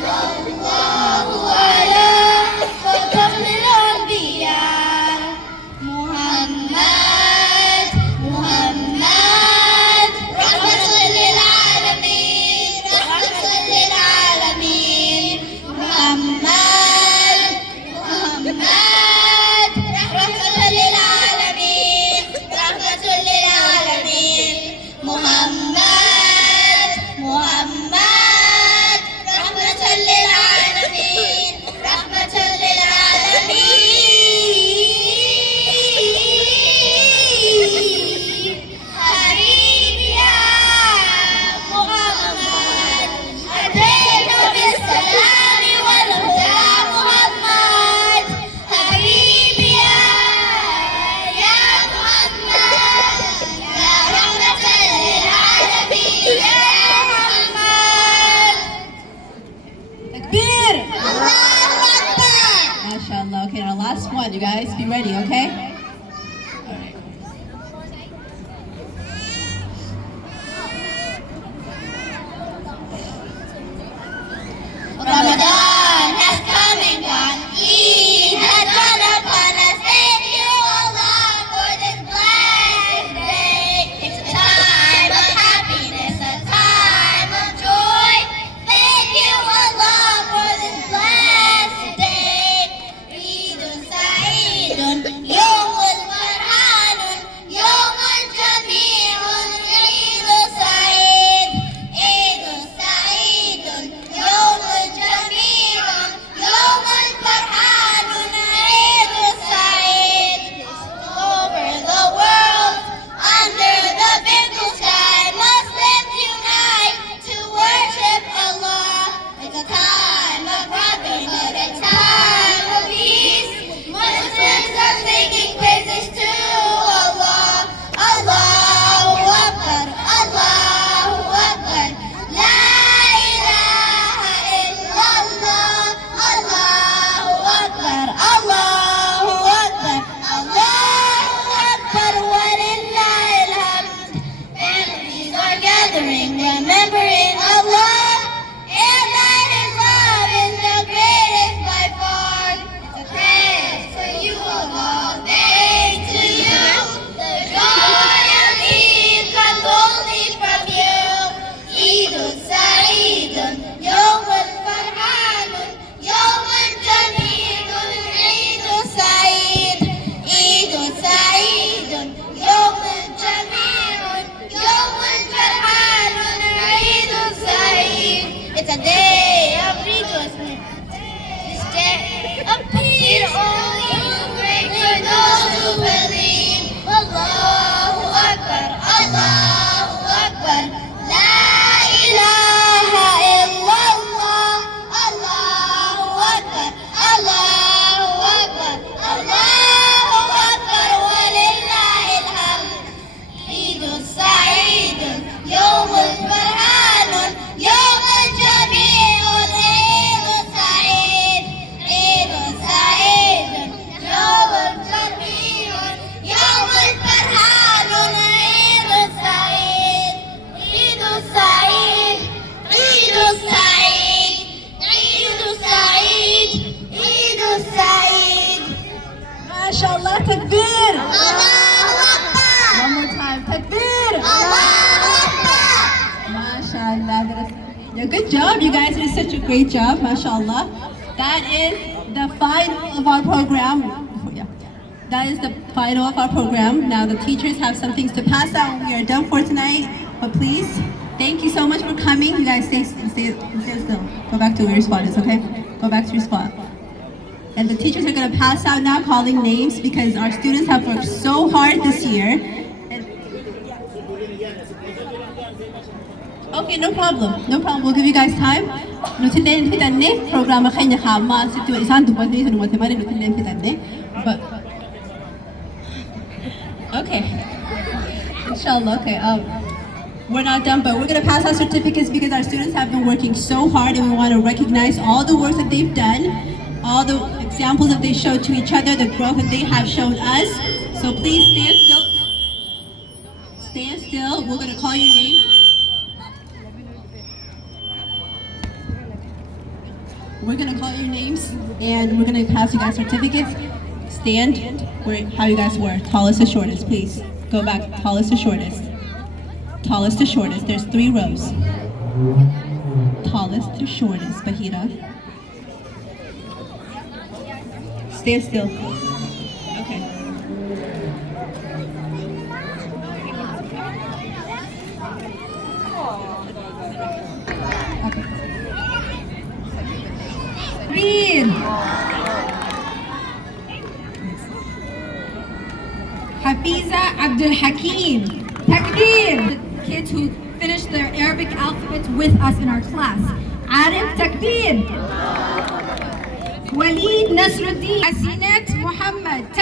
الله على خاتم الأنبياء محمد محمد رحمة للعالمين رحمة للعالمين محمد محمد رحمة للعالمين رحمة للعالمين محمد محمد رحمة للعالمين رحمة للعالمين حبيبي يا محمد أتيت بالسلام والهدى محمد حبيبي يا محمد يا رحمة للعالمين يا محمد Takbir! الله أكبر MashaAllah. Okay, our last one, you guys. Be ready, okay? Alright. Ramadan has come and gone. Eid has gone upon us. Thank you, Allah, for this blessed day. It's a time of happiness, a time of joy. Thank you, Allah, for this blessed day. Eidun Sa'idun, Yawmul Farhanun, Yawmul Jami'un, Eidun Sa'id. Eidun Sa'idun, Yawmul Jami'un, Yawmul Farhanun, Eidun Sa'id. Over the world, under the big blue sky, Muslims unite to worship Allah. It's a time of brotherhood, a time of peace. Muslims are singing praises to Allah. Allahu Akbar, Allahu Akbar. La ilaha illallah. Allahu Akbar, Allahu Akbar. Allahu Akbar, walillahil hamd. Families are gathering, remembering Allah. And that His love is the greatest by far. It's a praise for you, Allah. Thanks to you. The joy of Eid comes only from you. Eidun Sa'idun, Yawmul Farhanun, Yawmul Jami'un, Eidun Sa'id. Eidun Sa'idun, Yawmul Jami'un, Yawmul Farhanun, Eidun Sa'id. It's a day of rejoicing. This day of peace. Only great for those who believe. Allahu Akbar, Allahu Akbar. La ilaha illallah. Allahu Akbar, Allahu Akbar. Allahu Akbar, walillahil hamd. Eidun Sa'idun, Yawmul Farhanun, Yawmul Jami'un, Eidun Sa'id. Eidun Sa'idun, Yawmul Jami'un, Yawmul Farhanun, Eidun Sa'id. Eidun Sa'id, Eidun Sa'id, Eidun Sa'id, Eidun Sa'id. MashaAllah. Takbir! Allahu Akbar! One more time. Takbir! Allahu Akbar! MashaAllah. Yeah, good job, you guys. Did such a great job. MashaAllah. That is the final of our program. Yeah. That is the final of our program. Now the teachers have some things to pass out when we are done for tonight. But please, thank you so much for coming. You guys stay still. Go back to where your spot is, okay? Go back to your spot. And the teachers are going to pass out now calling names because our students have worked so hard this year. And okay, no problem. No problem. We'll give you guys time. Nutinen fitanne program khayna khama situ isan dubani sunu matemari nutinen fitanne. But okay. Inshallah. Okay. We're not done, but we're gonna pass out certificates because our students have been working so hard, and we want to recognize all the work that they've done, all the examples that they showed to each other, the growth that they have shown us. So please stand still. Stand still. We're gonna call your names. We're gonna call your names and we're gonna pass you guys certificates. Stand where how you guys were. Tallest to shortest, please. Go back. Tallest to shortest. Tallest to shortest. There's 3 rows. Tallest to shortest, Bahira. Stand still. Okay. Okay. Takbir. Hafiza Abdul Hakim. Takbir. The kids who finished their Arabic alphabet with us in our class. Arif Takbir. Walid Nasruddin. Asinet Muhammad.